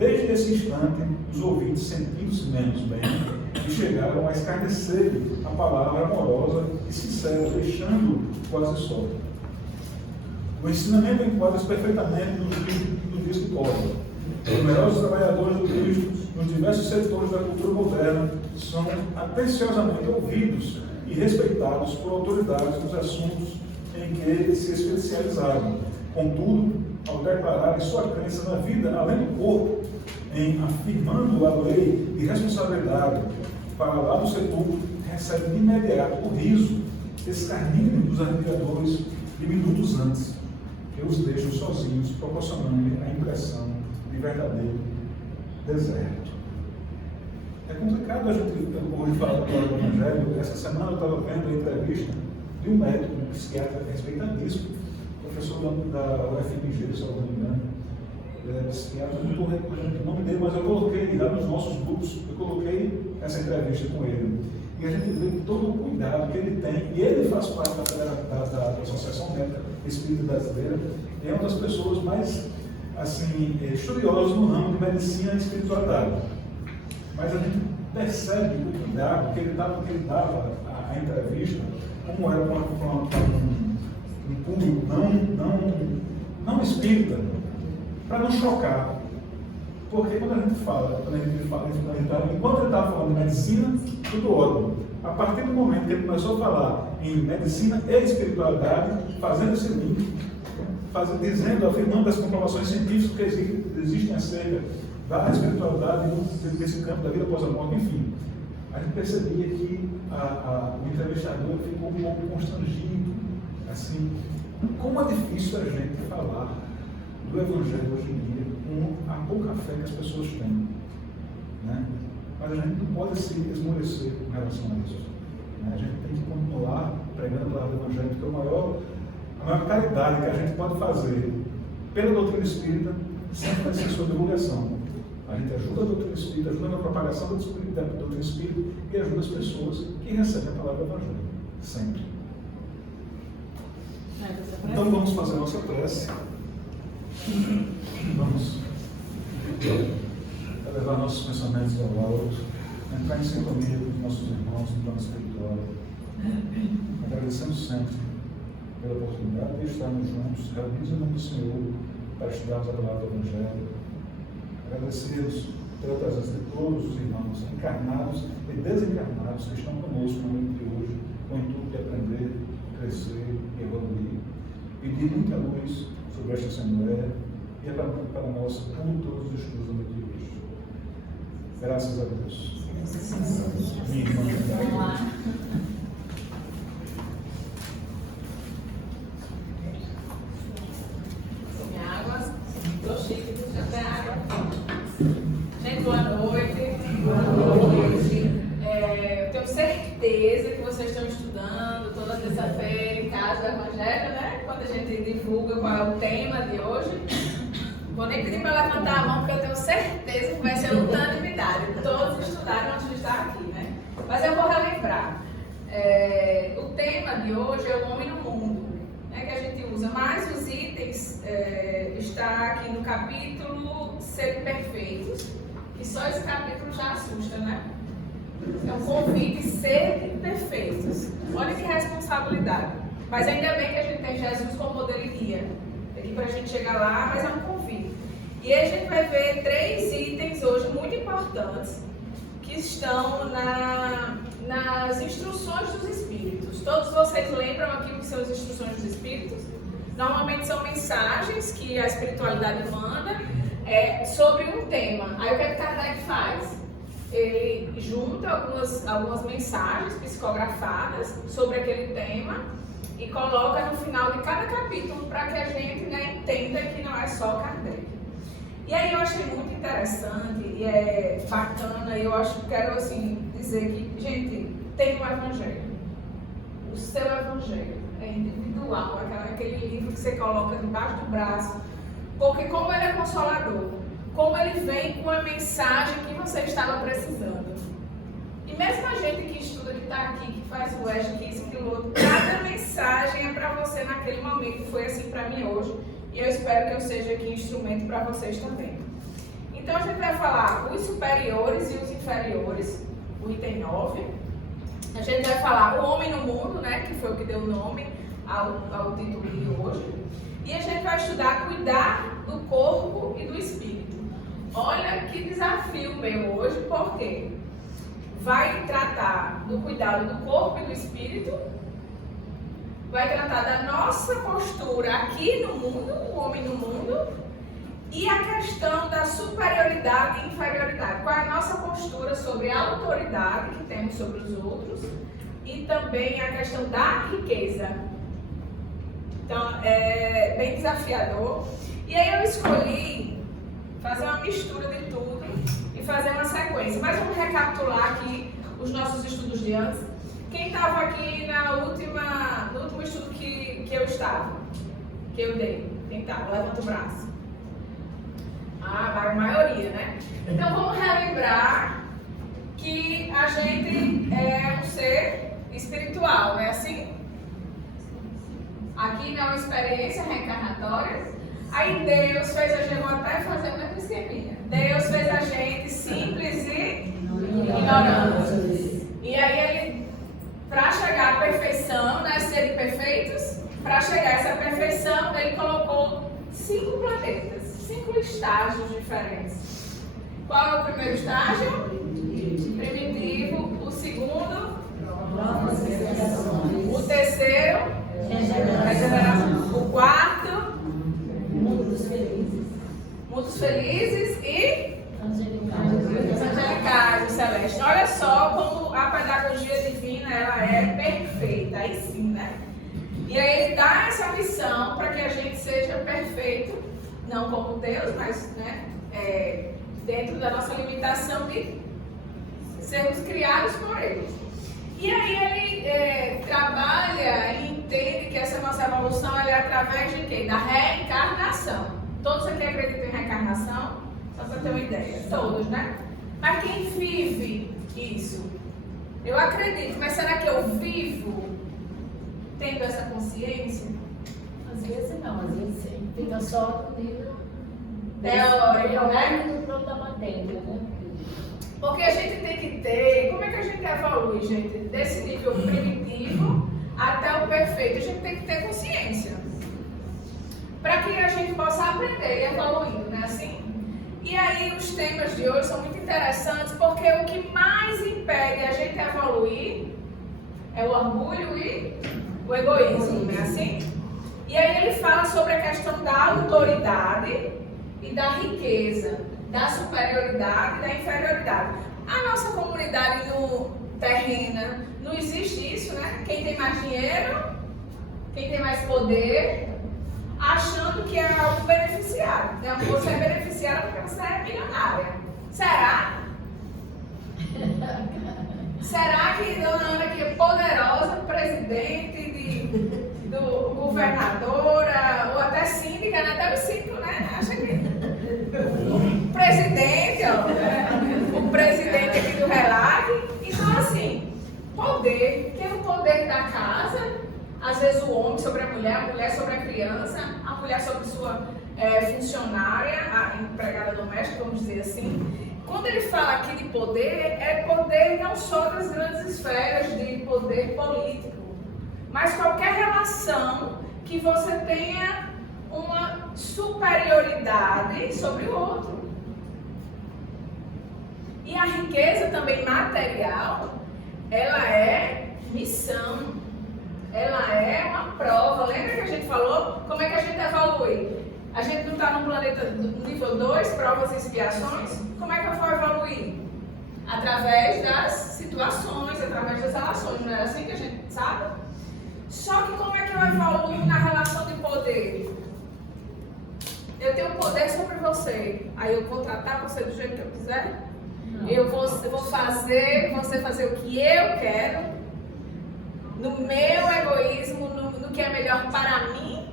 Desde esse instante, os ouvintes sentiram-se menos bem e chegaram a escarnecer a palavra amorosa e sincera, deixando quase só. O ensinamento enquadra-se perfeitamente no disco Código. Numerosos trabalhadores do Cristo, nos diversos setores da cultura moderna, são atenciosamente ouvidos e respeitados por autoridades nos assuntos em que eles se especializaram. Contudo, ao declararem sua crença na vida além do corpo, em afirmando a lei de responsabilidade para lá do sepulcro, recebem de imediato o riso, escarnínio dos admiradores de minutos antes, que os deixam sozinhos, proporcionando a impressão de verdadeiro deserto. É complicado a gente hoje falar do Evangelho. Essa semana eu estava vendo a entrevista de um médico, um psiquiatra respeitadíssimo, professor da UFMG, se eu não me engano. Ele é psiquiatra, não estou recordando o nome dele, mas eu coloquei lá nos nossos grupos, eu coloquei essa entrevista com ele. E a gente vê todo o cuidado que ele tem, e ele faz parte da Associação Médica Espírita Brasileira, e é uma das pessoas mais assim, estudiosas no ramo de medicina e espiritualidade. Mas a gente percebe o cuidado que ele dava à entrevista, como era um público não espírita, para não chocar. Porque quando a gente fala, enquanto ele estava falando de medicina, tudo ótimo. A partir do momento que ele começou a falar em medicina e espiritualidade, fazendo esse link, afirmando as comprovações científicas que existem acerca da espiritualidade desse campo da vida após a morte, enfim, a gente percebia que o entrevistador ficou um pouco constrangido, assim, como é difícil a gente falar do Evangelho hoje em dia com a pouca fé que as pessoas têm, né? Mas a gente não pode se esmorecer com relação a isso, né? A gente tem que continuar pregando a palavra do Evangelho, porque a maior caridade que a gente pode fazer pela doutrina espírita sempre vai ser sua divulgação. A gente ajuda a doutrina espírita, ajuda na propagação da doutrina espírita e ajuda as pessoas que recebem a palavra do Evangelho, sempre. Então vamos fazer a nossa prece. Vamos levar nossos pensamentos ao alto, entrar em sintonia com os nossos irmãos no plano espiritual, agradecendo sempre pela oportunidade de estarmos juntos, reunidos em nome do Senhor, para estudarmos a palavra do Evangelho. Agradecidos pela presença de todos os irmãos encarnados e desencarnados que estão conosco no momento de hoje, com o intuito de aprender, crescer e evoluir. Pedir muita luz sobre esta Assembleia e é para nós como todos os estudos da noite de hoje. Graças a Deus. Minha irmã. Gente, boa noite. Boa noite. Eu tenho certeza que vocês estão estudando toda terça-feira em casa do Evangelho, né? Quando a gente divulga qual é o tema de hoje. Vou nem pedir para levantar a mão, porque eu tenho certeza que vai ser unanimidade. Todos estudaram antes de estar aqui, né? Mas eu vou relembrar. O tema de hoje é o homem no mundo, né, que a gente usa. Mas os itens está aqui no capítulo Ser Perfeitos, que só esse capítulo já assusta, né? É um convite, ser perfeitos. Olha que responsabilidade. Mas ainda bem que a gente tem Jesus como modelo e guia. Aqui para a gente chegar lá, mas é um convite. E aí a gente vai ver 3 itens hoje muito importantes que estão nas instruções dos Espíritos. Todos vocês lembram aqui o que são as instruções dos Espíritos? Normalmente são mensagens que a espiritualidade manda sobre um tema. Aí o que Kardec faz? Ele junta algumas mensagens psicografadas sobre aquele tema e coloca no final de cada capítulo para que a gente, né, entenda que não é só Kardec. E aí eu achei muito interessante e é bacana, e quero assim, dizer que, gente, tem um Evangelho. O seu Evangelho é individual, aquele livro que você coloca debaixo do braço, porque como ele é consolador, como ele vem com a mensagem que você estava precisando. E mesmo a gente que estuda, que está aqui, que faz o EJA, que isso, aquilo outro, cada mensagem é para você naquele momento. Foi assim para mim hoje. E eu espero que eu seja aqui instrumento para vocês também. Então a gente vai falar os superiores e os inferiores, o item 9. A gente vai falar o homem no mundo, né, que foi o que deu nome ao título de hoje. E a gente vai estudar cuidar do corpo e do espírito. Olha que desafio meu hoje, porque vai tratar do cuidado do corpo e do espírito, vai tratar da nossa postura aqui no mundo, o homem no mundo, e a questão da superioridade e inferioridade. Qual é a nossa postura sobre a autoridade que temos sobre os outros e também a questão da riqueza. Então, é bem desafiador. E aí eu escolhi fazer uma mistura de tudo e fazer uma sequência. Mas vamos recapitular aqui os nossos estudos de antes. Quem estava aqui no último estudo que eu estava? Que eu dei? Quem estava? Levanta o braço. A maioria, né? Então vamos relembrar que a gente é um ser espiritual, não é assim? Aqui não é uma experiência reencarnatória. Aí Deus fez a gente, vou até fazer uma esqueminha. Deus fez a gente simples e ignorantes. E aí ele, para chegar à perfeição, né, serem perfeitos, para chegar a essa perfeição, ele colocou 5 planetas, 5 estágios diferentes. Qual é o primeiro estágio? Primitivo. O segundo? O terceiro? Regeneração. O quarto? Mundos felizes e angelicais, o celeste. Olha só como a pedagogia divina ela é perfeita, aí sim, né? E aí ele dá essa missão para que a gente seja perfeito, não como Deus, mas né, dentro da nossa limitação de sermos criados por Ele. E aí ele trabalha e entende que essa nossa evolução é através de quê? Da reencarnação. Todos aqui acreditam em reencarnação? Só para ter uma ideia. Todos, né? Mas quem vive isso? Eu acredito, mas será que eu vivo tendo essa consciência? Às vezes não, às vezes fica só no nível teórico, né? No plano da matéria, né? Porque a gente tem que ter, como é que a gente evolui, gente? Desse nível primitivo até o perfeito, a gente tem que ter consciência. Para que a gente possa aprender e evoluindo, né? Assim? E aí os temas de hoje são muito interessantes porque o que mais impede a gente evoluir é o orgulho e o egoísmo, né? Assim? E aí ele fala sobre a questão da autoridade e da riqueza, da superioridade e da inferioridade. A nossa comunidade no terrena, não existe isso, né? Quem tem mais dinheiro, quem tem mais poder, achando que é algo beneficiário. Né? Você é beneficiária porque você é milionária. Será? Será que Dona Ana, que é poderosa, presidente do governadora, ou até síndica, né? Até o síndico, né? Acha que presidente, ó, o presidente aqui do Relac. Então, assim, poder, que é o poder da casa, às vezes o homem sobre a mulher sobre a criança, a mulher sobre sua funcionária, a empregada doméstica, vamos dizer assim. Quando ele fala aqui de poder, é poder não só das grandes esferas de poder político, mas qualquer relação que você tenha uma superioridade sobre o outro. E a riqueza também material, ela é missão, ela é uma prova. Lembra que a gente falou? Como é que a gente evolui? A gente não está no planeta do nível 2, provas e expiações? Como é que eu vou evoluir? Através das situações, através das relações. Não é assim que a gente sabe? Só que como é que eu evoluo na relação de poder? Eu tenho poder sobre você, aí eu vou tratar você do jeito que eu quiser? Eu vou fazer você fazer o que eu quero, no meu egoísmo, no que é melhor para mim?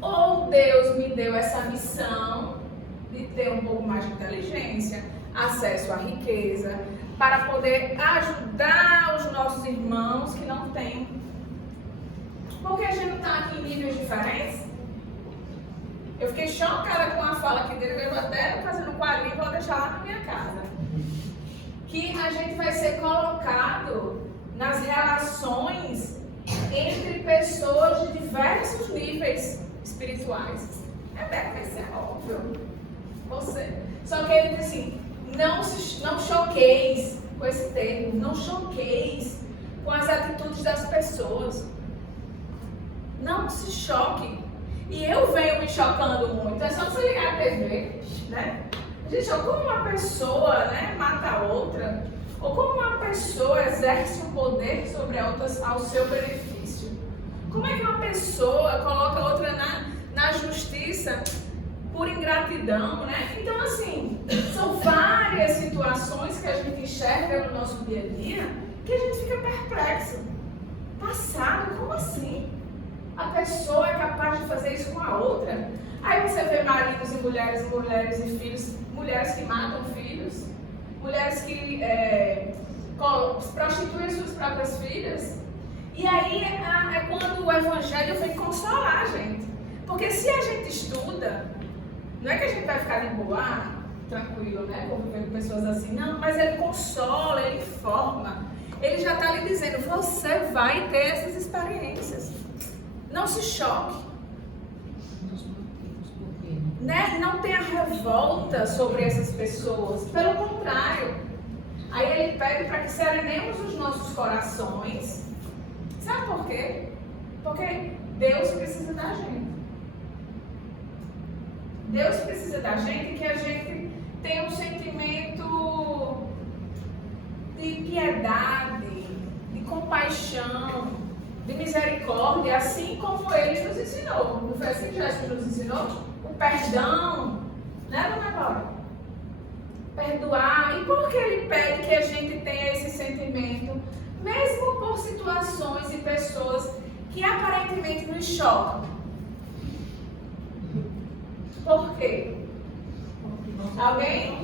Ou Deus me deu essa missão de ter um pouco mais de inteligência, acesso à riqueza, para poder ajudar os nossos irmãos que não têm? Porque a gente não está aqui em níveis diferentes? Eu fiquei chocada com a fala aqui dele, eu vou até fazendo um quadrinho. ali e vou deixar lá na minha casa. Que a gente vai ser colocado nas relações entre pessoas de diversos níveis espirituais. Isso é óbvio. Só que ele diz assim, não choqueis com esse termo, não choqueis com as atitudes das pessoas. Não se choque. E eu venho me chocando muito. É só você ligar a TV, né? Gente, ou como uma pessoa, né, mata a outra, ou como uma pessoa exerce um poder sobre a outra ao seu benefício. Como é que uma pessoa coloca a outra na justiça por ingratidão, né? Então, assim, são várias situações que a gente enxerga no nosso dia a dia que a gente fica perplexo. Passado, como assim? A pessoa é capaz de fazer isso com a outra? Aí você vê maridos e mulheres e filhos, mulheres que matam filhos, mulheres que prostituem suas próprias filhas. E aí é quando o Evangelho vem consolar a gente. Porque se a gente estuda, não é que a gente vai ficar de boa, tranquilo, né, convivendo com pessoas assim, não, mas ele consola, ele informa. Ele já está lhe dizendo, você vai ter essas experiências. Não se choque. Né? Não tenha revolta sobre essas pessoas. Pelo contrário. Aí ele pede para que serenemos os nossos corações. Sabe por quê? Porque Deus precisa da gente. Deus precisa da gente, que a gente tenha um sentimento de piedade, de compaixão, de misericórdia, assim como Ele nos ensinou. Não foi assim que Jesus nos ensinou? O perdão, né, dona Glória? Perdoar. E por que Ele pede que a gente tenha esse sentimento, mesmo por situações e pessoas que aparentemente nos chocam? Por quê? Alguém?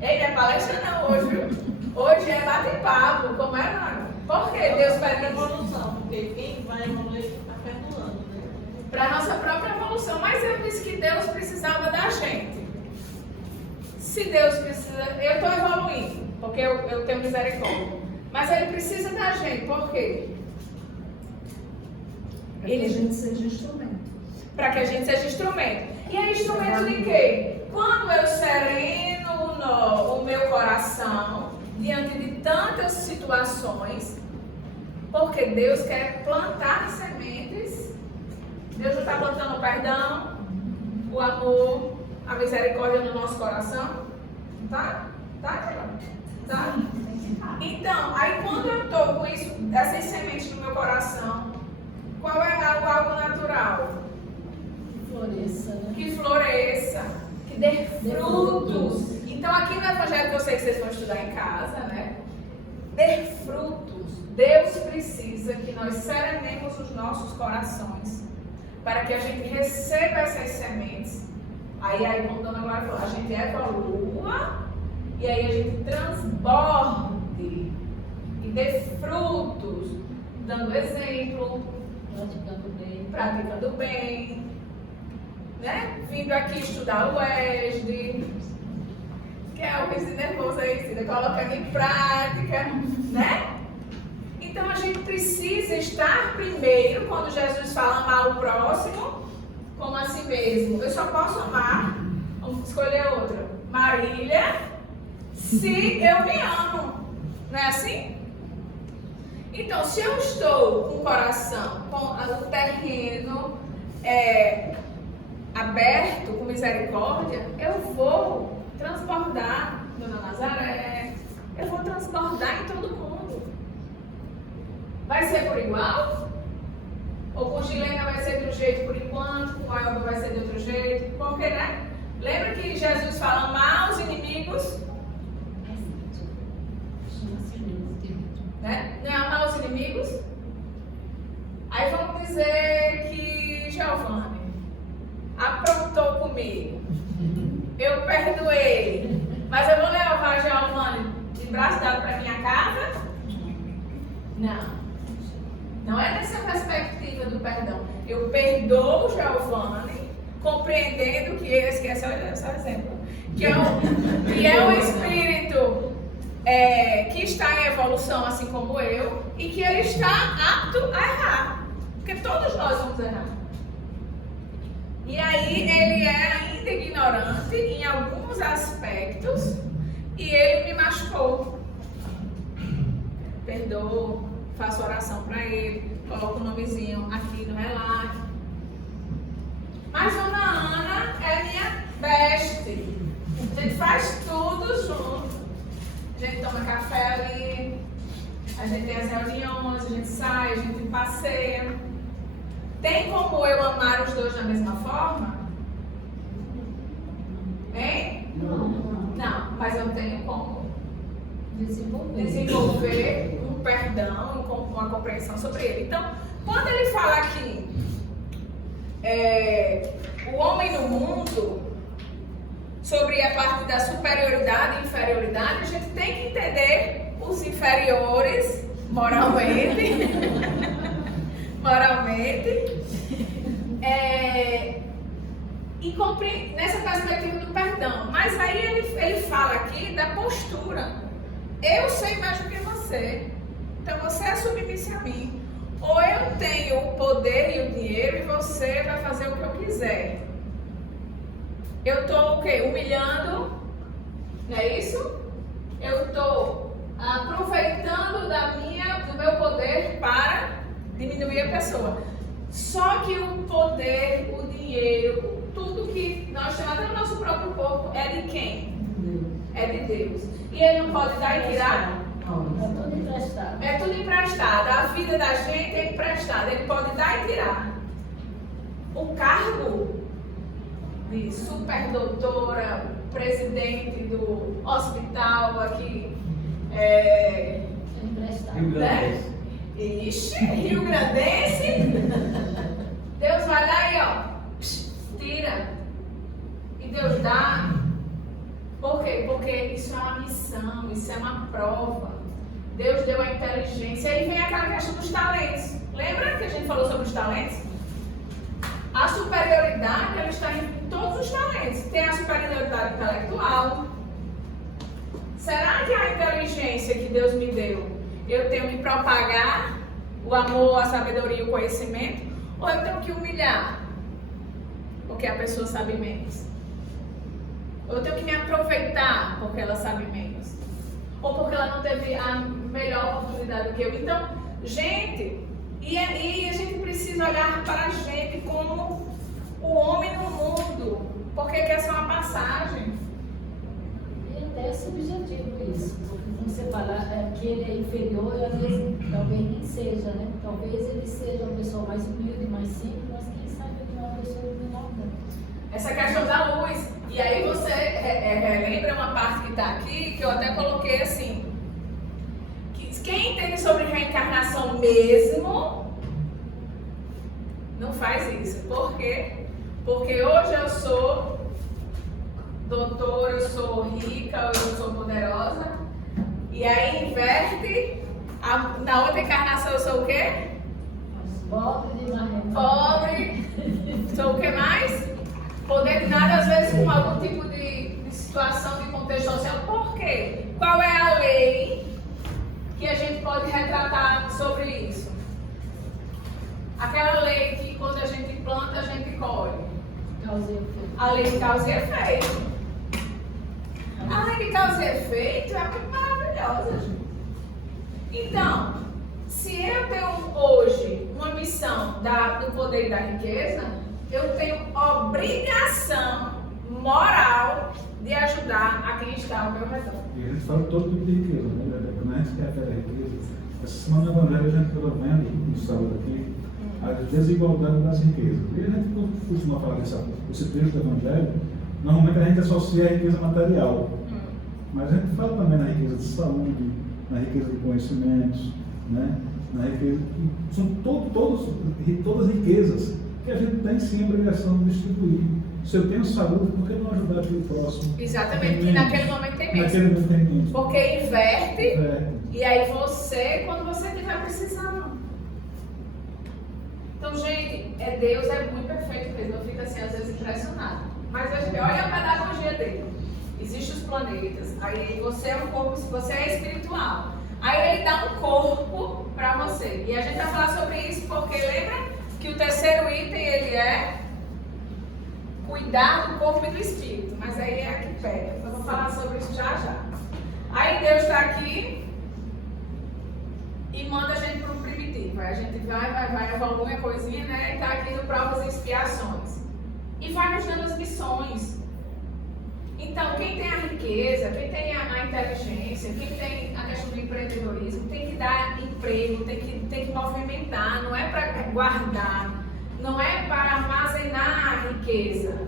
Ei, não é palestra não hoje, viu? Hoje é bate-papo, como é, Mara? Por que Deus pede evolução? Porque quem vai evoluir está perdoando, né? Para a nossa própria evolução. Mas eu disse que Deus precisava da gente. Se Deus precisa... Eu estou evoluindo, porque eu tenho misericórdia. Mas Ele precisa da gente. Por quê? Para que a gente seja instrumento. Para que a gente seja instrumento. E é instrumento de quê? Quando eu sereno o meu coração diante de tantas situações, porque Deus quer plantar sementes. Deus já está plantando o perdão, o amor, a misericórdia no nosso coração. Tá? Tá? Então, aí quando eu estou com isso, essas sementes no meu coração, qual é algo natural? Floresça, né? Que floresça, que dê frutos. Então, aqui no Evangelho que eu sei que vocês vão estudar em casa, né? Dê frutos. Deus precisa que nós serenemos os nossos corações para que a gente receba essas sementes. Aí como a dona Glória falou, a gente evolua e aí a gente transborde e dê frutos, dando exemplo, praticando bem, né? Vindo aqui estudar o UESD, que é o ensino nervoso aí, colocando em prática, né? Então a gente precisa estar primeiro, quando Jesus fala amar o próximo, como a si mesmo. Eu só posso amar, vamos escolher outra, Marília, se eu me amo. Não é assim? Então, se eu estou com o coração, com o terreno aberto, com misericórdia, eu vou transbordar Dona Nazaré, eu vou transbordar em todo mundo. Vai ser por igual? Ou com Gilena vai ser de um jeito por enquanto, com a Elba vai ser de outro jeito? Porque, né? Lembra que Jesus fala amar os inimigos? Né? Não é amar os inimigos? Aí vamos dizer que Giovanni aprontou comigo. Eu perdoei. Mas eu vou levar Giovanni de braço dado para minha casa? Não. Não é nessa perspectiva do perdão. Eu perdoo Giovanni, compreendendo que esse é só exemplo. que é um espírito que está em evolução, assim como eu, e que ele está apto a errar. Porque todos nós vamos errar. E aí ele é ainda ignorante em alguns aspectos e ele me machucou. Perdoo, faço oração para ele, coloco o nomezinho aqui no relato. Mas Dona Ana é minha best. A gente faz tudo junto. A gente toma café ali, a gente tem as reuniões, a gente sai, a gente passeia. Tem como eu amar os dois da mesma forma? Hein? Não, mas eu tenho como desenvolver um perdão, uma compreensão sobre ele. Então, quando ele fala aqui, o homem no mundo, sobre a parte da superioridade e inferioridade, a gente tem que entender os inferiores moralmente. E compreender nessa perspectiva do perdão. Mas aí ele fala aqui da postura. Eu sei mais do que você, então você é submissa a mim. Ou eu tenho o poder e o dinheiro e você vai fazer o que eu quiser. Eu estou o quê? Humilhando, não é isso? Eu estou aproveitando do meu poder para diminuir a pessoa. Só que o poder, o dinheiro, tudo que nós temos, até o nosso próprio corpo, é de quem? É de Deus. E ele não pode dar e tirar? É tudo emprestado. É tudo emprestado. A vida da gente é emprestada. Ele pode dar e tirar. O cargo de superdoutora, presidente do hospital aqui, É emprestado. né? Ixi, Rio Grandense. Deus vai lá e tira. E Deus dá. Por quê? Porque isso é uma missão, isso é uma prova. Deus deu a inteligência. E aí vem aquela questão dos talentos. Lembra que a gente falou sobre os talentos? A superioridade, ela está em todos os talentos. Tem a superioridade intelectual. Será que a inteligência que Deus me deu, eu tenho que propagar o amor, a sabedoria e o conhecimento? Ou eu tenho que humilhar? Porque a pessoa sabe menos. Ou eu tenho que me aproveitar porque ela sabe menos. Ou porque ela não teve a melhor oportunidade do que eu. Então, gente, e a gente precisa olhar para a gente como o homem no mundo. Porque quer ser uma passagem. E até é subjetivo isso. Porque quando você fala que ele é inferior, às vezes talvez nem seja, né? Talvez ele seja uma pessoa mais humilde, mais simples, mas quem sabe ele não é uma pessoa iluminada. Essa questão da luz. E aí você relembra uma parte que está aqui, que eu até coloquei assim. Que quem entende sobre reencarnação mesmo, não faz isso. Por quê? Porque hoje eu sou doutora, eu sou rica, eu sou poderosa. E aí inverte. Na outra encarnação eu sou o quê? Pobre de maré. Pobre. Sou o que mais? Poder de nada, às vezes com algum tipo de situação, de contexto social. Por quê? Qual é a lei que a gente pode retratar sobre isso? Aquela lei que quando a gente planta, a gente colhe. Causa e efeito. A lei de causa e efeito. A lei de causa e efeito é muito maravilhosa, gente. Então, se eu tenho hoje uma missão do poder e da riqueza, eu tenho obrigação moral de ajudar a quem está ao meu redor. E a gente fala todo tipo de riqueza, né, Rebeca? Quando a gente quer a riqueza, essa semana no Evangelho a gente estava vendo, no sábado aqui, a desigualdade das riquezas. E a gente costuma falar desse trecho do Evangelho, normalmente a gente associa a riqueza material. Mas a gente fala também na riqueza de saúde, na riqueza de conhecimentos, né? Na riqueza. São todas riquezas que a gente tem sim a obrigação de distribuir. Se eu tenho saúde, por que não ajudar aquele próximo? Exatamente, que naquele momento tem menos. Naquele momento tem menos. Porque inverte, e aí você, quando você estiver precisando. Então, gente, Deus é muito perfeito mesmo. Eu fico assim, às vezes, impressionada. Mas olha a pedagogia dele. planetas. Aí você é um corpo, você é espiritual. Aí ele dá um corpo para você. E a gente vai falar sobre isso porque lembra que o terceiro item ele é cuidar do corpo e do espírito. Mas aí é aqui pega. Eu vou falar sobre isso já já. Aí Deus está aqui e manda a gente para o primitivo. Aí a gente vai, evolui a coisinha, né? E está aqui no provas e expiações. E vai nos dando as missões. Então, quem tem a riqueza, quem tem a inteligência, quem tem a questão do empreendedorismo, tem que dar emprego, tem que movimentar, não é para guardar, não é para armazenar a riqueza.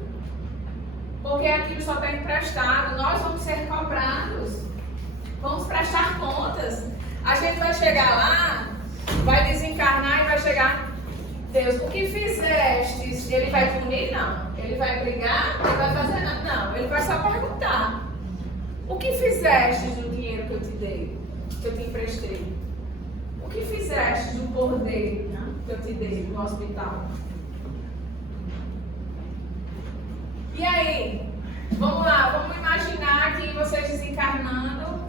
Porque aquilo só está emprestado, nós vamos ser cobrados, vamos prestar contas. A gente vai chegar lá, vai desencarnar e vai chegar, Deus, o que fizestes? Ele vai punir? Não. Ele vai brigar? Ele vai fazer nada? Não. Ele vai só perguntar. O que fizestes do dinheiro que eu te dei? Que eu te emprestei? O que fizestes do poder que eu te dei no hospital? E aí? Vamos lá, vamos imaginar que vocês desencarnando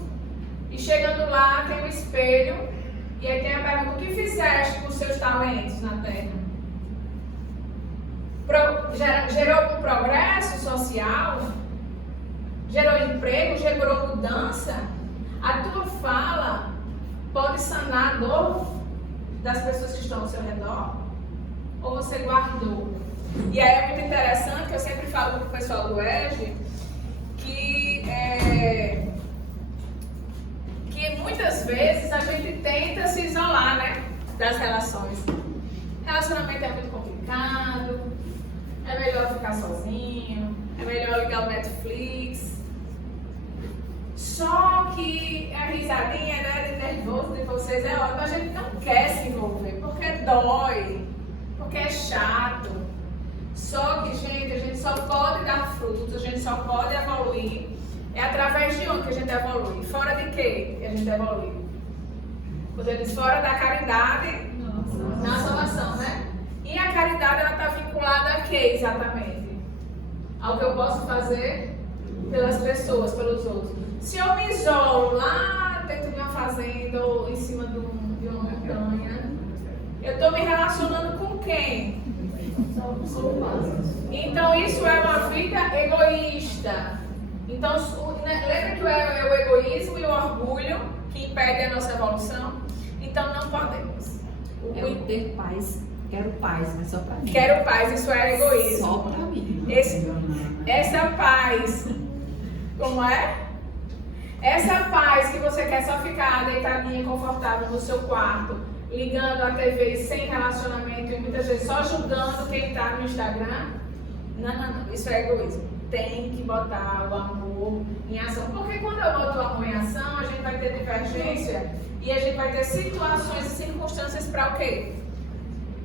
e chegando lá tem um espelho. E aí tem a pergunta, o que fizeste com os seus talentos na Terra? Gerou algum progresso social? Gerou emprego? Gerou mudança? A tua fala pode sanar a dor das pessoas que estão ao seu redor? Ou você guardou? E aí é muito interessante, que eu sempre falo para o pessoal do EJE, que muitas vezes a gente tenta se isolar, né, das relações. Relacionamento é muito complicado, é melhor ficar sozinho, é melhor ligar o Netflix. Só que a risadinha, né, de nervoso de vocês é ótimo, a gente não quer se envolver, porque dói, porque é chato. Só que, gente, a gente só pode dar frutos, a gente só pode evoluir. É através de onde que a gente evolui? Fora de quê que a gente evolui? Quando eu disse fora da caridade, na salvação, né? E a caridade, ela está vinculada a quê exatamente? Ao que eu posso fazer pelas pessoas, pelos outros. Se eu me isolo lá dentro de uma fazenda ou em cima de uma montanha, eu estou me relacionando com quem? Então isso é uma vida egoísta. Então, lembra que é o egoísmo e o orgulho que impedem a nossa evolução? Então, não podemos. Eu ter paz. Quero paz, mas só pra mim. Quero paz, isso é egoísmo. Só pra mim. Essa paz, como é? Essa paz que você quer só ficar deitadinha, confortável no seu quarto, ligando a TV sem relacionamento e muitas vezes só julgando quem está no Instagram. Não, isso é egoísmo. Tem que botar o amor em ação. Porque quando eu boto o amor em ação, a gente vai ter divergência e a gente vai ter situações e circunstâncias para o quê?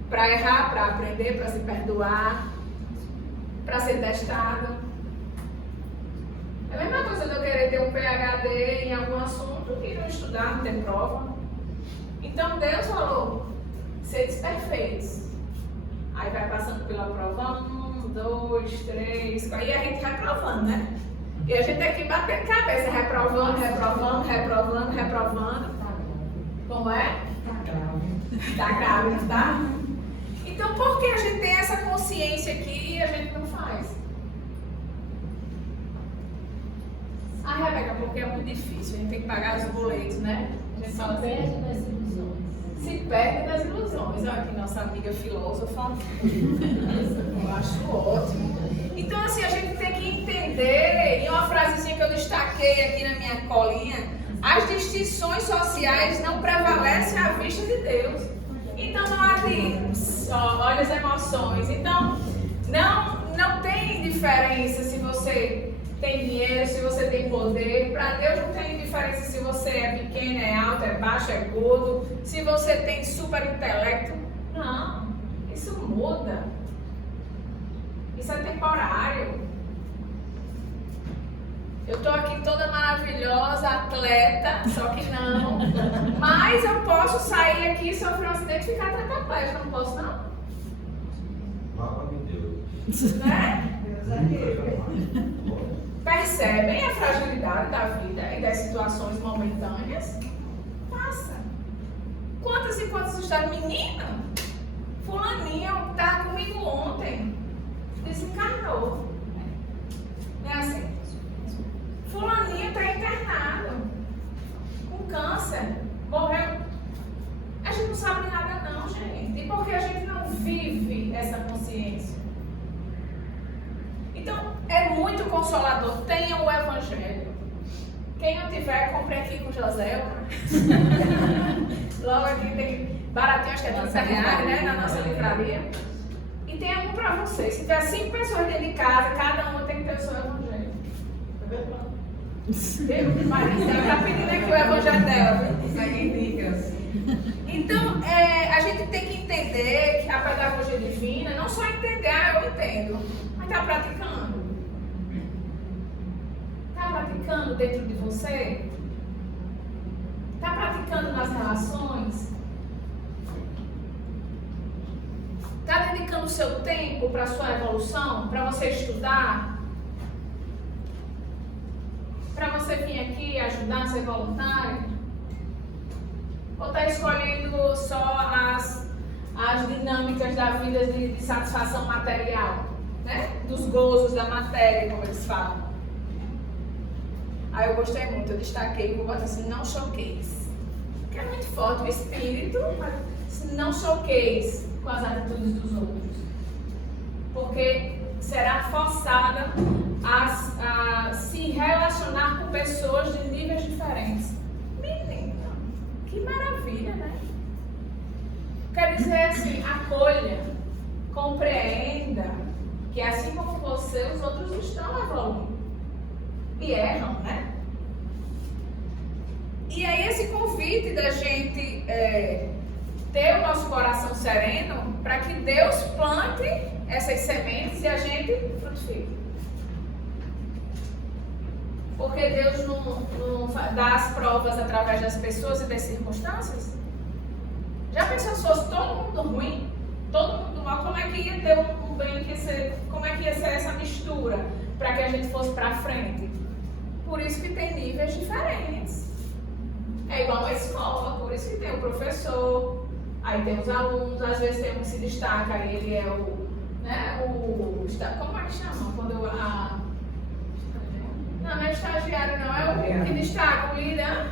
Para errar, para aprender, para se perdoar, para ser testado. É a mesma coisa de eu querer ter um PhD em algum assunto e não estudar, não ter prova. Então Deus falou, seres perfeitos. Aí vai passando pela prova 1, 2, 3, aí a gente vai provando, né? E a gente tem que bater cabeça, reprovando. Como é? Tá grave, tá? Então por que a gente tem essa consciência aqui e a gente não faz? Ah, Rebeca, porque é muito difícil, a gente tem que pagar os boletos, né? A gente fala assim, se perde das ilusões. Olha aqui nossa amiga filósofa. Eu acho ótimo. Então, assim, a gente tem que entender, e uma frasezinha que eu destaquei aqui na minha colinha, as distinções sociais não prevalecem à vista de Deus. Então, não há de olha as emoções. Então, não tem diferença se você tem dinheiro, se você tem poder. Para Deus não tem diferença se você é pequeno, é alto, é baixo, é gordo, se você tem super intelecto. Não, isso muda. Isso é temporário. Eu tô aqui toda maravilhosa, atleta, só que não. Mas eu posso sair aqui, sofrer um acidente e ficar tetraplégica. Não posso, não? Fala de Deus. Né? percebem a fragilidade da vida e das situações momentâneas, passa. Quantas e quantas histórias? Menina, fulaninho estava comigo ontem, desencarnou. Não é assim? Fulaninho está internado, com câncer, morreu. A gente não sabe de nada não, gente. E porque a gente não vive essa consciência. Então, é muito consolador. Tenha o Evangelho. Quem não tiver, compre aqui com José. Logo aqui tem baratinho, acho que é R$30, né? Na nossa livraria. E tem um para vocês. Se tiver 5 pessoas dentro de casa, cada uma tem que ter o seu Evangelho. Eu, Maria, está pedindo aqui o Evangelho dela. Segue dicas. Então, a gente tem que entender que a pedagogia divina, não só entender, eu entendo, mas está praticando. Está praticando dentro de você? Está praticando nas relações? Está dedicando o seu tempo para a sua evolução? Para você estudar? Para você vir aqui ajudar, ser voluntário? Ou está escolhendo só as dinâmicas da vida de satisfação material, né? Dos gozos da matéria, como eles falam. Aí eu gostei muito, eu destaquei, vou botar assim, não choqueis. Porque é muito forte o espírito, mas não choqueis com as atitudes dos outros. Porque será forçada a se relacionar com pessoas de níveis diferentes. Menina, que maravilha, né? Quer dizer assim, acolha, compreenda que assim como você, os outros estão evoluindo. E erram, né? E aí esse convite da gente ter o nosso coração sereno para que Deus plante essas sementes e a gente frutifique. Porque Deus não dá as provas através das pessoas e das circunstâncias? Já pensou se fosse todo mundo ruim, todo mundo mal, como é que ia ter um bem, como é que ia ser essa mistura para que a gente fosse para frente? Por isso que tem níveis diferentes. É igual uma escola, por isso que tem o professor, aí tem os alunos, às vezes tem um que se destaca, ele é como é que chama? Não é estagiário não, é o que destaca, o líder.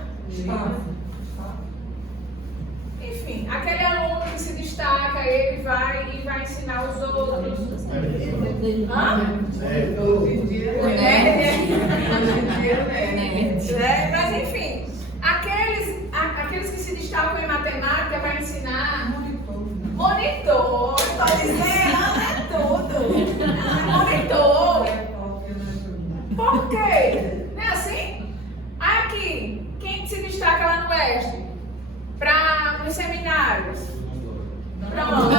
Enfim, aquele aluno que se destaca, ele vai ensinar os outros. Mas enfim, aqueles que se destacam em matemática vai ensinar monitor. Estou dizendo, é tudo. Monitor. Por quê? Não é assim? Aqui, quem se destaca lá no Oeste? Para os seminários. Pronto.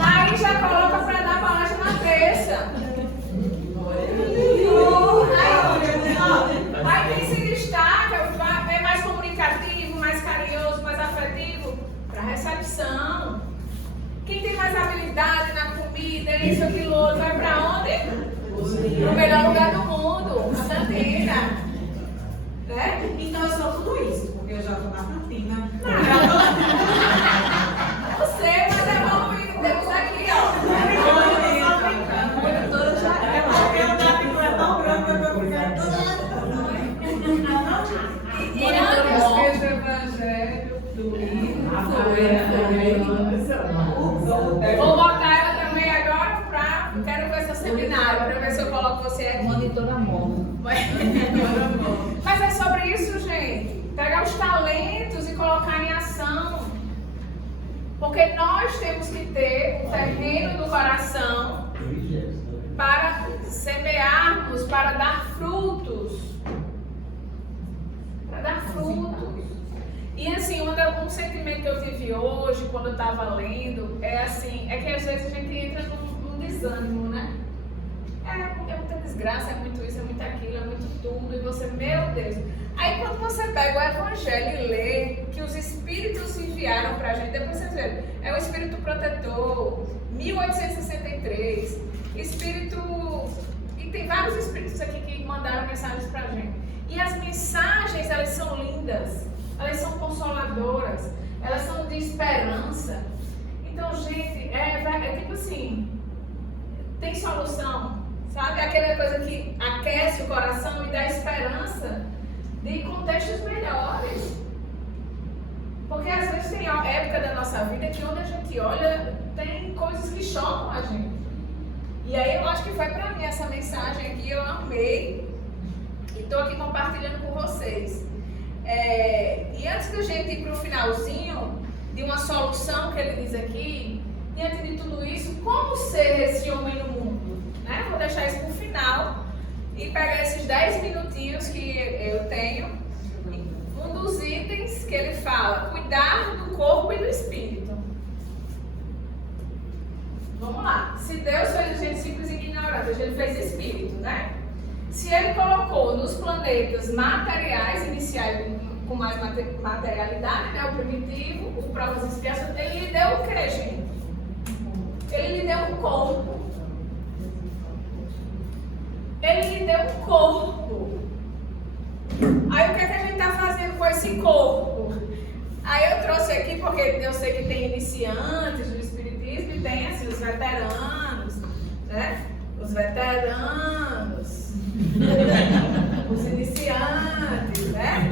Aí já coloca para dar palestra na terça. Aí quem se destaca é mais comunicativo, mais carinhoso, mais afetivo para recepção. Quem tem mais habilidade na comida, isso, aquilo, outro, vai para onde? No melhor lugar do mundo, na cantina. Né? Então eu sou tudo isso, porque eu já estou na cantina. Eu sei, mas é evoluído. Temos aqui, ó. Porque o capítulo é tão grande que eu vou ficar toda. Fez o evangelho do livro. Vou botar ela também agora para. Quero ver seu seminário, para ver se eu coloco você aqui. Monitor amor. Mas é sobre isso, gente. Pegar os talentos e colocar em ação. Porque nós temos que ter um terreno do coração para semearmos, para dar frutos. Para dar frutos. E assim, um sentimento que eu tive hoje, quando eu estava lendo, é assim, é que às vezes a gente entra num desânimo, né? É muita desgraça, é muito isso, é muito aquilo, é muito tudo, e você, meu Deus. Aí quando você pega o Evangelho e lê que os Espíritos enviaram pra gente, depois você vê, é o Espírito Protetor, 1863, Espírito... E E tem vários espíritos aqui que mandaram mensagens pra gente. E as mensagens, elas são lindas, elas são consoladoras, elas são de esperança. Então, gente, é tipo assim, tem solução, sabe? Aquela coisa que aquece o coração e dá esperança de contextos melhores. Porque às vezes tem época da nossa vida que onde a gente olha, tem coisas que chocam a gente. E aí eu acho que foi pra mim essa mensagem aqui, eu amei. E estou aqui compartilhando com vocês. E antes da gente ir para o finalzinho de uma solução que ele diz aqui, diante de tudo isso, como ser esse homem no mundo? Né? Vou deixar isso para o final e pegar esses 10 minutinhos que eu tenho. Um dos itens que ele fala, cuidar do corpo e do espírito. Vamos lá. Se Deus fez a gente simples e ignorante, a gente fez espírito, né? Se ele colocou nos planetas materiais iniciais com mais materialidade, né, o primitivo, o provas e expiações, ele lhe deu o que, gente? Ele lhe deu um corpo. Ele lhe deu um corpo. Aí o que é que a gente está fazendo com esse corpo? Aí eu trouxe aqui, porque eu sei que tem iniciantes do espiritismo e tem assim, os veteranos, né? Os veteranos. Os iniciantes, né?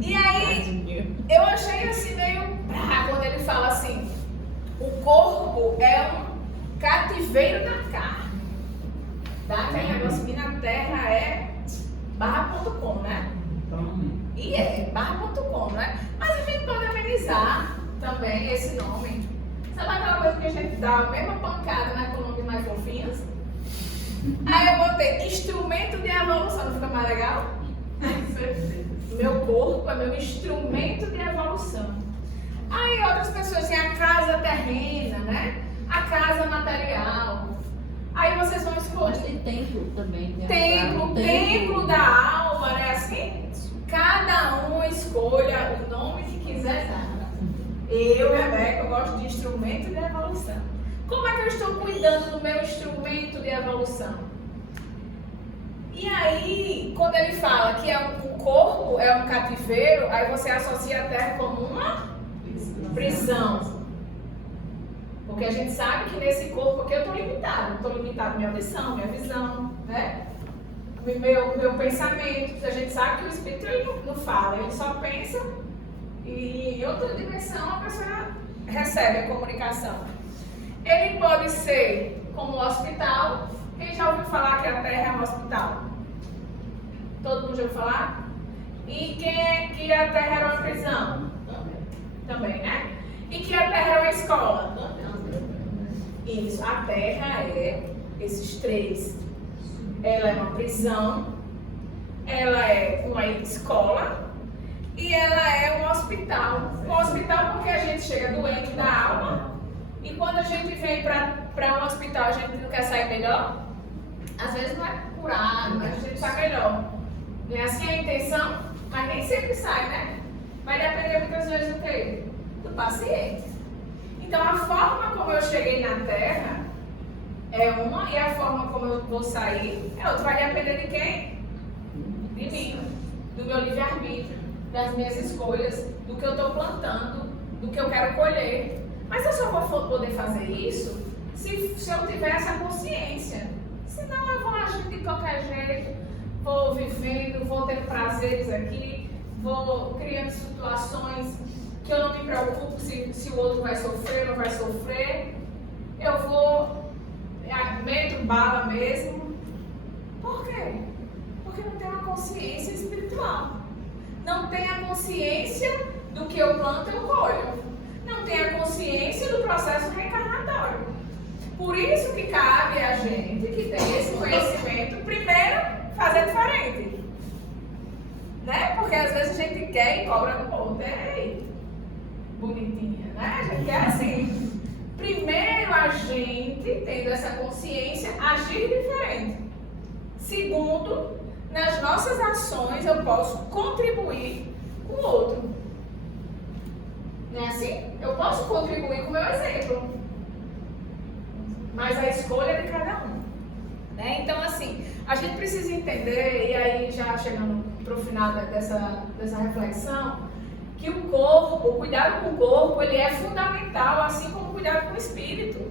E aí, eu achei assim meio quando ele fala assim, o corpo é um cativeiro da carne. Tá? Tem negócio que na terra é barra.com, né? E barra.com, né? Mas a gente pode amenizar também esse nome. Sabe aquela coisa que a gente dá a mesma pancada, mas com nomes mais fofinhos? Aí eu botei instrumento de evolução, não fica mais legal? Meu corpo é meu instrumento de evolução. Aí outras pessoas têm a casa terrena, né? A casa material. Aí vocês vão escolher. Mas tem templo também. Templo da alma, né? Assim, cada um escolha o nome que quiser dar. Eu, Rebeca, eu gosto de instrumento de evolução. Como é que eu estou cuidando do meu instrumento de evolução? E aí, quando ele fala que o corpo é um cativeiro, aí você associa a terra como uma prisão. Porque a gente sabe que nesse corpo aqui eu estou limitado. Estou limitado minha audição, minha visão, né? Meu pensamento. A gente sabe que o espírito ele não fala, ele só pensa e em outra dimensão a pessoa recebe a comunicação. Ele pode ser como um hospital. Quem já ouviu falar que a Terra é um hospital? Todo mundo já ouviu falar? E que a Terra era uma prisão? Também, né? E que a Terra é uma escola? Isso, a Terra é esses três. Ela é uma prisão, ela é uma escola e ela é um hospital. Um hospital porque a gente chega doente da alma. E quando a gente vem para um hospital, a gente não quer sair melhor? Às vezes não é curado, mas a gente sai melhor. Não é assim a intenção? Mas nem sempre sai, né? Vai depender muitas vezes do quê? Do paciente. Então a forma como eu cheguei na Terra é uma e a forma como eu vou sair é outra. Vai depender de quem? De mim. Do meu livre-arbítrio, das minhas escolhas, do que eu estou plantando, do que eu quero colher. Mas eu só vou poder fazer isso se eu tiver essa consciência. Senão eu vou agir de qualquer jeito, vou vivendo, vou tendo prazeres aqui, vou criando situações que eu não me preocupo se o outro vai sofrer ou não vai sofrer. Eu vou, meto bala mesmo. Por quê? Porque não tenho uma consciência espiritual. Não tenho a consciência do que eu planto, eu colho. Não tem a consciência do processo reencarnatório. Por isso que cabe a gente que tem esse conhecimento, primeiro, fazer diferente. Né? Porque às vezes a gente quer e cobra do outro. Ei, bonitinha, né? A gente quer assim. Primeiro, a gente, tendo essa consciência, agir diferente. Segundo, nas nossas ações eu posso contribuir com o outro. Não é assim? Eu posso contribuir com o meu exemplo. Mas a escolha é de cada um. Né? Então, assim, a gente precisa entender, e aí já chegando para o final dessa reflexão, que o corpo, o cuidado com o corpo, ele é fundamental, assim como o cuidado com o espírito.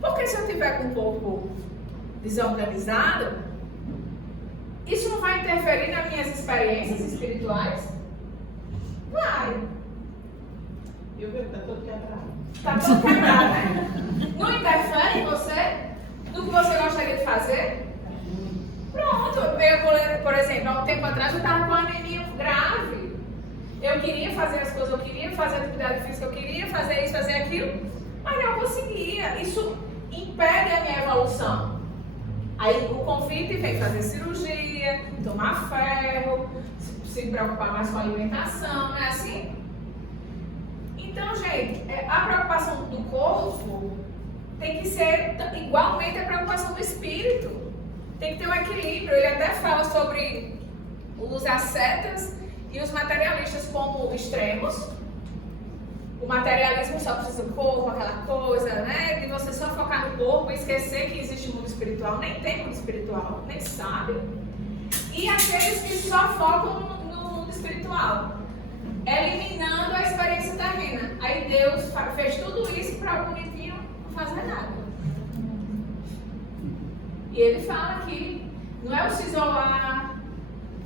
Porque se eu tiver com o corpo desorganizado, isso não vai interferir nas minhas experiências espirituais? Vai. E o meu tá todo quebrado. Tá todo quebrado, né? Não interfere em você? No que você gostaria de fazer? Pronto. Eu, por exemplo, há um tempo atrás eu estava com anemia grave. Eu queria fazer as coisas, eu queria fazer atividade física, eu queria fazer isso, fazer aquilo, mas não conseguia. Isso impede a minha evolução. Aí o convite vem fazer cirurgia, tomar ferro, se preocupar mais com a alimentação, não é assim? Então, gente, a preocupação do corpo tem que ser igualmente a preocupação do espírito. Tem que ter um equilíbrio. Ele até fala sobre os ascetas e os materialistas como extremos. O materialismo só precisa do corpo, aquela coisa, né? De você só focar no corpo e esquecer que existe mundo espiritual. Nem tem mundo espiritual, nem sabe. E aqueles que só focam no mundo espiritual, eliminando a experiência terrena. Aí Deus fez tudo isso para o bonitinho não fazer nada. E ele fala que não é o se isolar.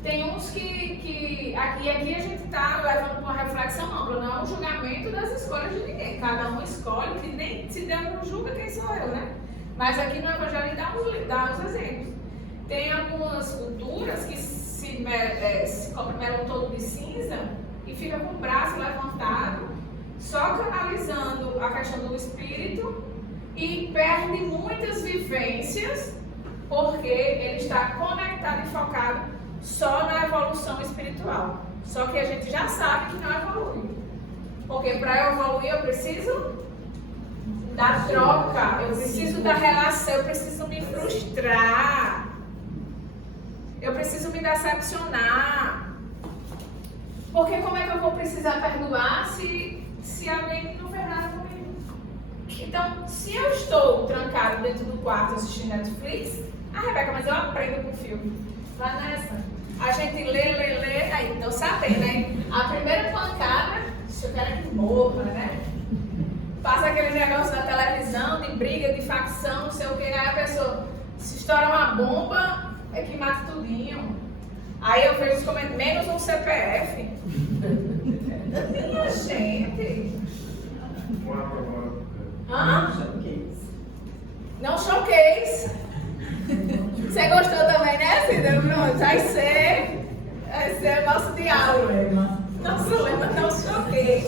Tem uns que aqui a gente está levando para uma reflexão ampla, não é um julgamento das escolhas de ninguém. Cada um escolhe, que nem se Deus não julga, quem sou eu, né? Mas aqui no Evangelho dá os exemplos. Tem algumas culturas que se cumprimentam todo de cinza e fica com o braço levantado, só canalizando a questão do espírito e perde muitas vivências porque ele está conectado e focado só na evolução espiritual. Só que a gente já sabe que não evolui. Porque para eu evoluir eu preciso da troca, eu preciso da relação, eu preciso me frustrar, eu preciso me decepcionar. Porque como é que eu vou precisar perdoar se alguém não fez nada comigo? Então, se eu estou trancado dentro do quarto assistindo Netflix, Rebeca, mas eu aprendo com o filme. Lá nessa, a gente lê, aí então sabem, né? A primeira pancada, eu quero que morra, né? Passa aquele negócio da televisão, de briga, de facção, não sei o que, aí a pessoa, se estoura uma bomba, é que mata tudinho. Aí eu vejo os comentários, menos um CPF. Minha gente. Hã? Não choqueis. Você gostou também, né, Cida? Pronto, vai ser o nosso diálogo. Nosso lema, não choqueis.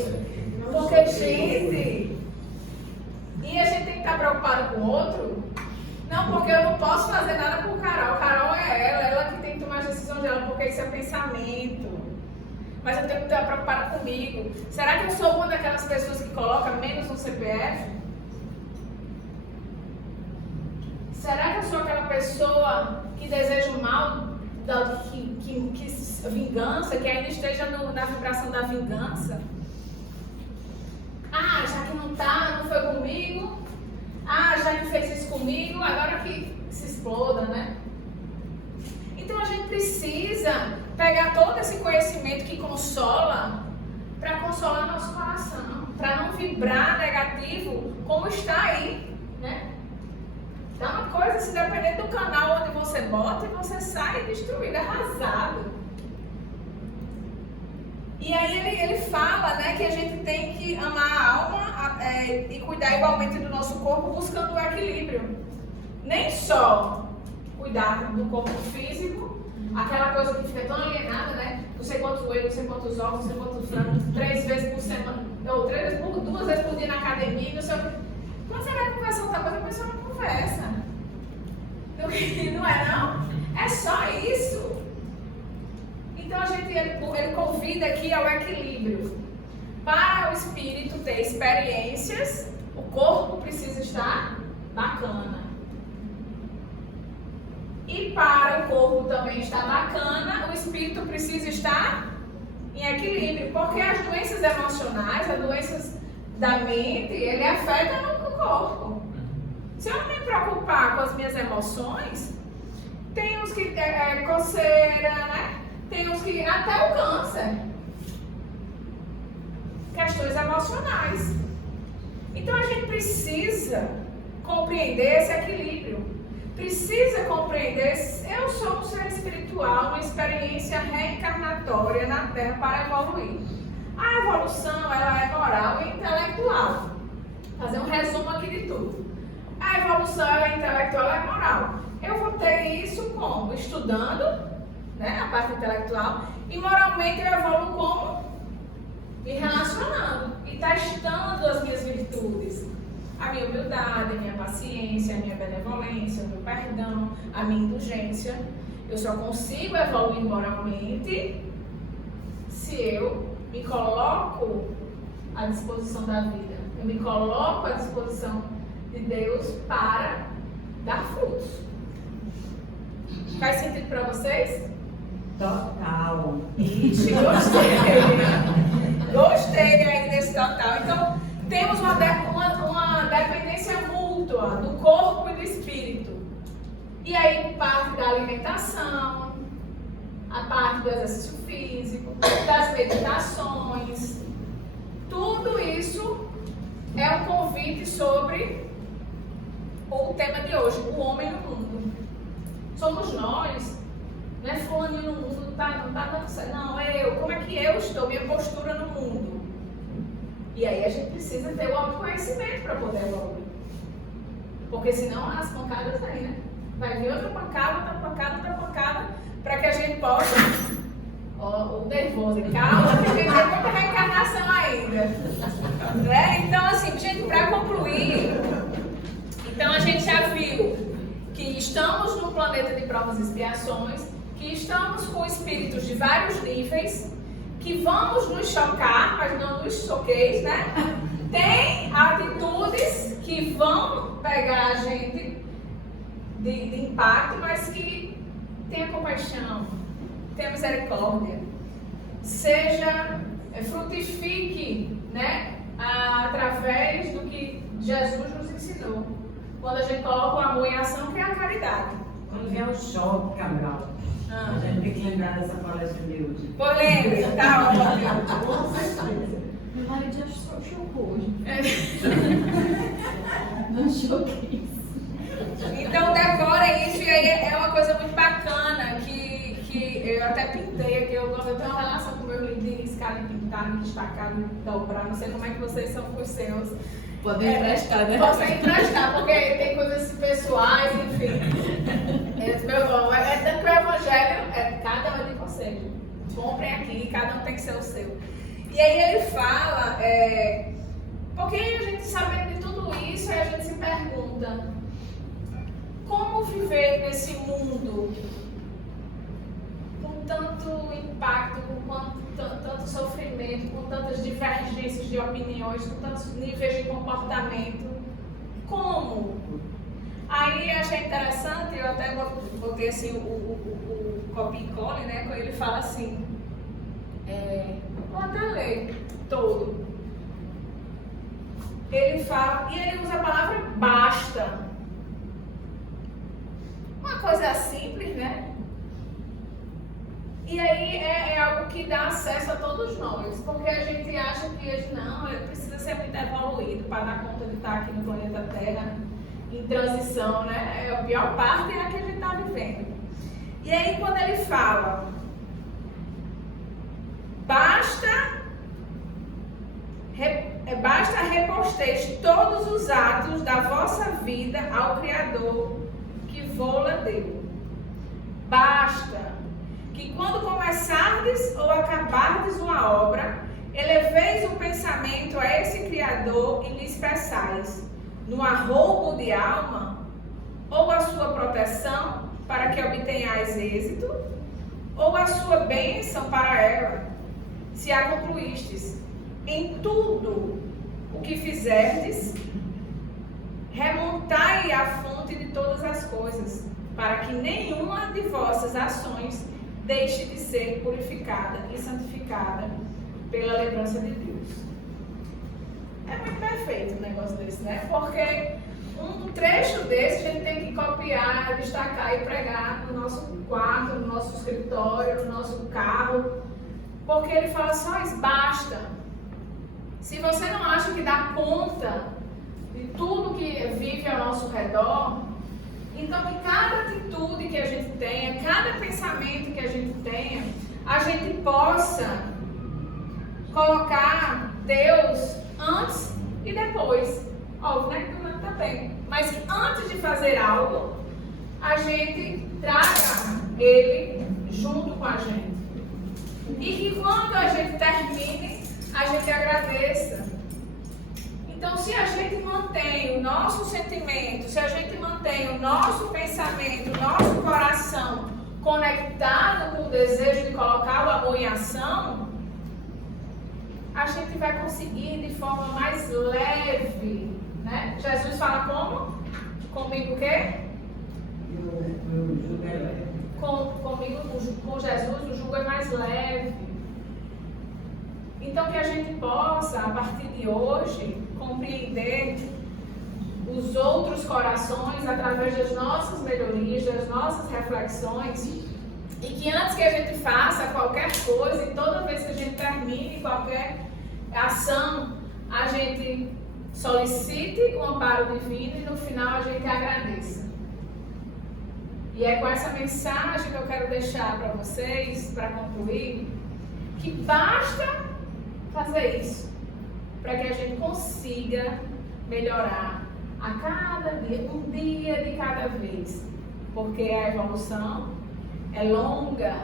Porque, gente, e a gente tem que estar preocupado com o outro? Não, porque eu não posso fazer nada por Carol. Carol é ela que tem que tomar as decisões dela, porque isso é pensamento. Mas eu tenho que estar preocupada comigo. Será que eu sou uma daquelas pessoas que coloca menos um CPF? Será que eu sou aquela pessoa que deseja o mal, que vingança, que ainda esteja na vibração da vingança? Ah, já que não foi comigo, já que fez isso comigo, agora que se exploda, né? Então a gente precisa pegar todo esse conhecimento que consola para consolar nosso coração, para não vibrar negativo como está aí, né? Então uma coisa, se depender do canal onde você bota, você sai destruído, arrasado. E aí ele fala, né, que a gente tem que amar a alma e cuidar igualmente do nosso corpo, buscando o equilíbrio. Nem só cuidar do corpo físico, aquela coisa que fica tão alienada, né? Não sei quantos joelhos, não sei quantos ovos, não sei quantos frangos, 3 vezes por semana, ou 2 vezes por dia na academia, não sei o que. Quando você vai conversar outra coisa, a pessoa não conversa. Não é não? É só isso. Então ele convida aqui ao equilíbrio. Para o espírito ter experiências, o corpo precisa estar bacana. E para o corpo também estar bacana, o espírito precisa estar em equilíbrio. Porque as doenças emocionais, as doenças da mente, ele afeta no corpo. Se eu não me preocupar com as minhas emoções, Tem uns que coceira, né? Tem uns que até o câncer. Questões emocionais. Então a gente precisa compreender esse equilíbrio. Precisa compreender, eu sou um ser espiritual, uma experiência reencarnatória na Terra para evoluir. A evolução, ela é moral e intelectual. Vou fazer um resumo aqui de tudo. A evolução, ela é intelectual, ela é moral. Eu vou ter isso como? Estudando, né, a parte intelectual, e moralmente eu evoluo como? Me relacionando e testando as minhas virtudes. A minha humildade, a minha paciência, a minha benevolência, o meu perdão, a minha indulgência. Eu só consigo evoluir moralmente se eu me coloco à disposição da vida. Eu me coloco à disposição de Deus para dar frutos. Faz sentido para vocês? Total. Ixi, gostei. Gostei aí desse total. Então, temos uma dependência mútua do corpo e do espírito. E aí, parte da alimentação, a parte do exercício físico, das meditações. Tudo isso é um convite sobre o tema de hoje, o homem no mundo. Somos nós. Não é fone no mundo, não tá dando certo. Não, como é que eu estou, minha postura no mundo. E aí a gente precisa ter o autoconhecimento para poder evoluir. Porque senão as pancadas vêm, né? Vai vir outra pancada, para que a gente possa... Ó, o nervoso, calma, que a gente tem muita reencarnação ainda. Né? Então, assim, gente, para concluir, então a gente já viu que estamos num planeta de provas e expiações, que estamos com espíritos de vários níveis, que vamos nos chocar, mas não nos choqueis, né? Tem atitudes que vão pegar a gente de impacto, mas que tenha compaixão, tenha misericórdia, frutifique, né? Através do que Jesus nos ensinou. Quando a gente coloca o amor em ação, que é a caridade. Quando vier o choque, Cabral, a gente tem que lembrar dessa palestra de hoje. Polêmica, tá ótimo. Meu marido já chocou hoje. Não choquei. Então decora isso, e aí é uma coisa muito bacana que eu até pintei aqui. Eu tenho uma relação com o meu livro de riscar, de pintar, de destacar, de dobrar. Não sei como é que vocês são com os seus. Podem emprestar, né? Podem emprestar, porque tem coisas pessoais, enfim. Tanto que o evangelho é cada um de vocês. Comprem aqui, cada um tem que ser o seu. E aí ele fala, porque a gente sabendo de tudo isso, aí a gente se pergunta, como viver nesse mundo com tanto impacto, com tanto sofrimento, com tantas divergências de opiniões, com tantos níveis de comportamento? Como? Aí achei interessante, eu até botei assim o copy cole, né? Quando ele fala assim, vou até ler todo. Ele fala, e ele usa a palavra basta. Uma coisa simples, né? E aí é algo que dá acesso a todos nós, porque a gente acha que não, ele precisa ser muito evoluído para dar conta de estar aqui no planeta Terra em transição, né? A pior parte é a que a gente está vivendo. E aí quando ele fala, basta reposteis todos os atos da vossa vida ao Criador que vô-la deu. Basta que quando começardes ou acabardes uma obra, eleveis o pensamento a esse Criador e lhe expressais, no arroubo de alma, ou a sua proteção para que obtenhais êxito, ou a sua bênção para ela, se a concluístes. Em tudo o que fizerdes, remontai à fonte de todas as coisas, para que nenhuma de vossas ações deixe de ser purificada e santificada pela lembrança de Deus. É muito perfeito um negócio desse, né? Porque Um trecho desse a gente tem que copiar, destacar e pregar no nosso quarto, no nosso escritório, no nosso carro, porque ele fala só isso, basta. Se você não acha que dá conta de tudo que vive ao nosso redor, então que cada atitude que a gente tenha, cada pensamento que a gente tenha, a gente possa colocar Deus antes e depois. Óbvio, né? Que durante também. Mas que antes de fazer algo, a gente traga Ele junto com a gente. E que quando a gente termine, a gente agradeça. Então, se a gente mantém o nosso sentimento, se a gente mantém o nosso pensamento, o nosso coração conectado com o desejo de colocar o amor em ação, a gente vai conseguir de forma mais leve, né? Jesus fala como? Comigo o quê? Comigo, com Jesus, o jugo é mais leve. Então, que a gente possa, a partir de hoje, compreender os outros corações através das nossas melhorias, das nossas reflexões, e que antes que a gente faça qualquer coisa, e toda vez que a gente termine qualquer ação, a gente solicite o amparo divino e no final a gente agradeça. E é com essa mensagem que eu quero deixar para vocês, para concluir, que basta fazer isso, para que a gente consiga melhorar a cada dia, um dia de cada vez, porque a evolução é longa,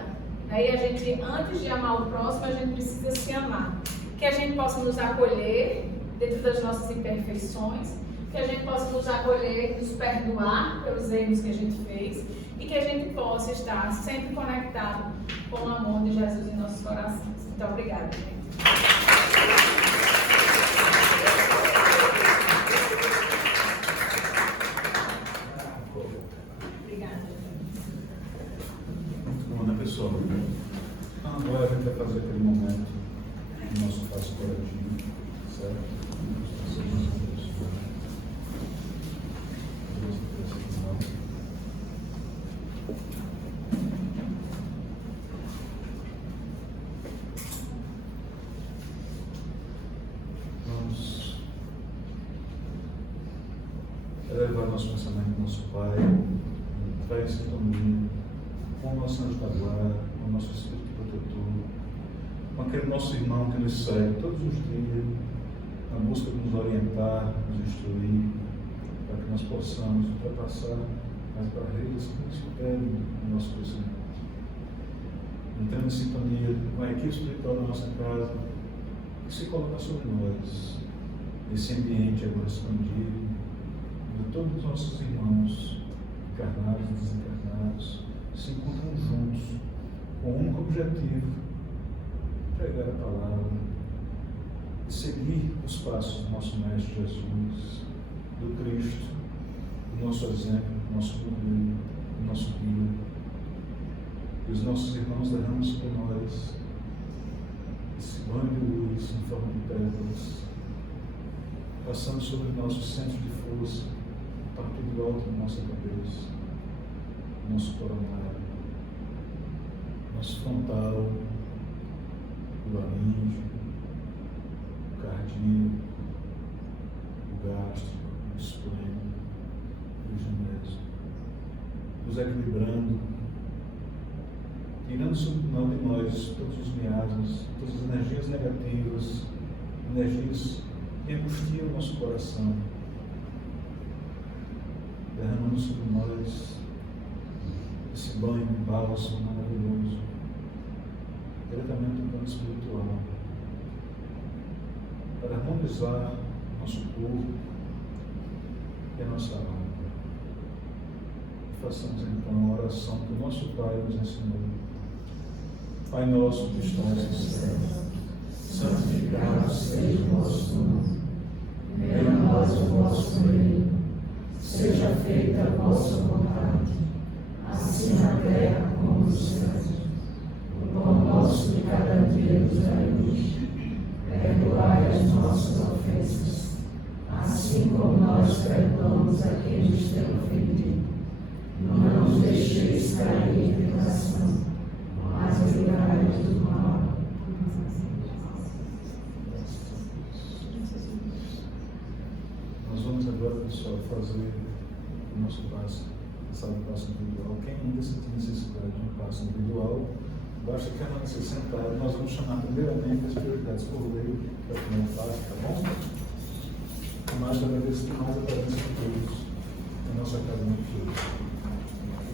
né? E a gente, antes de amar o próximo, a gente precisa se amar, que a gente possa nos acolher dentro das nossas imperfeições, que a gente possa nos acolher, nos perdoar pelos erros que a gente fez e que a gente possa estar sempre conectado com o amor de Jesus em nossos corações. Muito obrigada, gente. Obrigada. Muito bom, né, pessoal? Então, agora a gente vai fazer aquele momento do nosso passo coradinho, certo? Vamos elevar nosso pensamento ao nosso Pai, entrar em sintonia com o nosso anjo da guarda, com o nosso Espírito protetor, com aquele nosso irmão que nos segue todos os dias, na busca de nos orientar, nos instruir, para que nós possamos ultrapassar as barreiras que nos impedem no nosso crescimento. Entrando em sintonia com a equipe espiritual da nossa casa, que se coloca sobre nós, esse ambiente agora expandido, de todos os nossos irmãos, encarnados e desencarnados, se encontram juntos, com um único objetivo: pregar a palavra e seguir os passos do nosso Mestre Jesus, do Cristo, do nosso exemplo, do nosso modelo, do nosso guia. E os nossos irmãos derramam sobre nós esse banho de luz em forma de pétalas, passando sobre nossos centros de força, a partir do alto da nossa cabeça, nosso coronário, nosso frontal, o laríngeo, o cardíaco, o gástrico, o esplênico e o genésio, nos equilibrando, tirando sobre de nós todos os miasmas, todas as energias negativas, energias que angustiam o nosso coração, derramando sobre nós esse banho de bálsamo maravilhoso, diretamente do plano espiritual, para harmonizar nosso corpo e a nossa alma. Façamos então a oração que o nosso Pai nos ensinou. Pai nosso que estás no céu, santificado seja o vosso nome. Venha a nós o vosso reino. Seja feita a vossa vontade, assim na terra como no céu. O pão nosso de cada dia nos dai hoje. Perdoai as nossas ofensas, assim como nós perdoamos a quem nos tem ofendido. Não nos deixeis cair em tentação, mas livrai-nos do mal. Nós vamos agora, pessoal, fazer o nosso passo, sabe, passo individual. Quem ainda sentir necessidade de um passo individual, basta permanecer sentado. Nós vamos chamar primeiramente as prioridades por lei para o primeiro passo, tá bom? Mas cada vez que mais aparece todos na nossa casa no futuro.